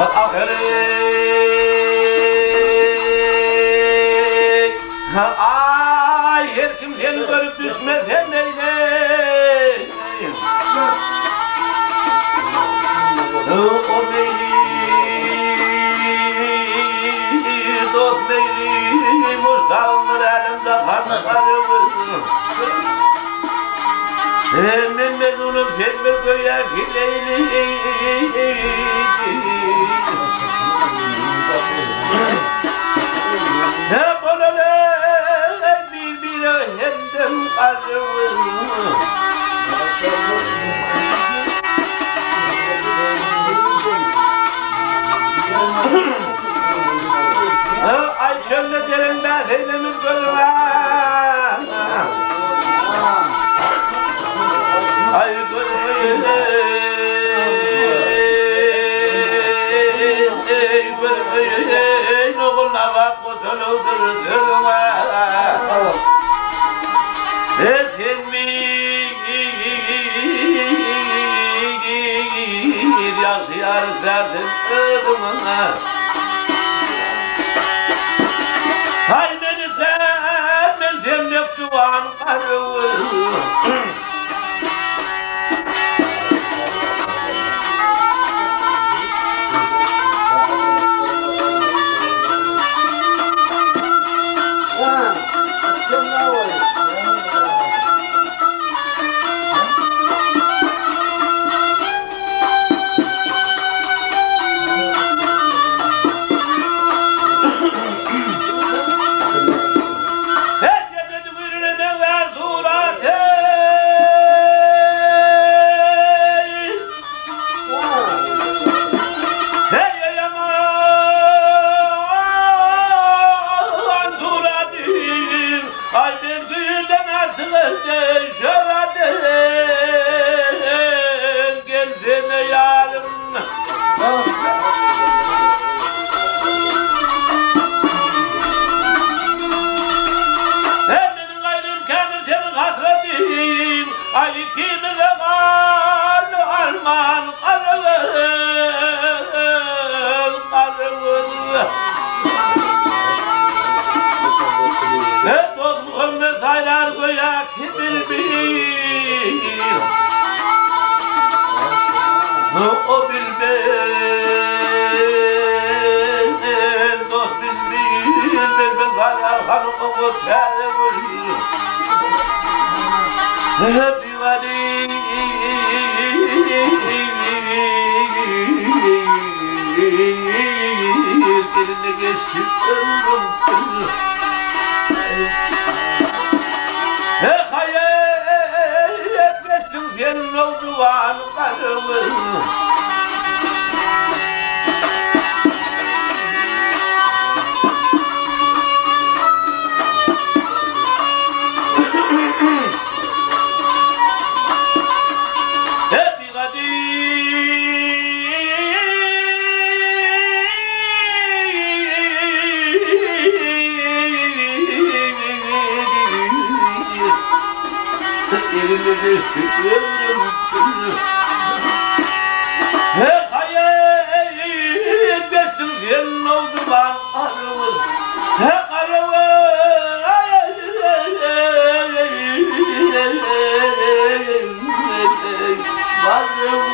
Ay her kim seni görüp düşmez hem neyle. O neyli, dost neyli, muştağımın elimde kanı karımı. Mehmet onu pembe göğe fileyli. Ne böyle birbirine hemden karımı. Ay şöyle derin ben seynemiz gönlüme. Ay gönlüme. Noğuluna bak kutuludur gönlüme. Sen mi yaşayar derdim ölümüne. Hay beni sevmezsem yoktuğun karıvı. O bilmez, dost bilmez, ben kara hanım o terörü. Divani, eline geçti ömrüm. Hayal etmesin senin olduğun karımı. Eline geçti ömrüm. Hayal etmesin senin olduğun karımı. Karımı. Varım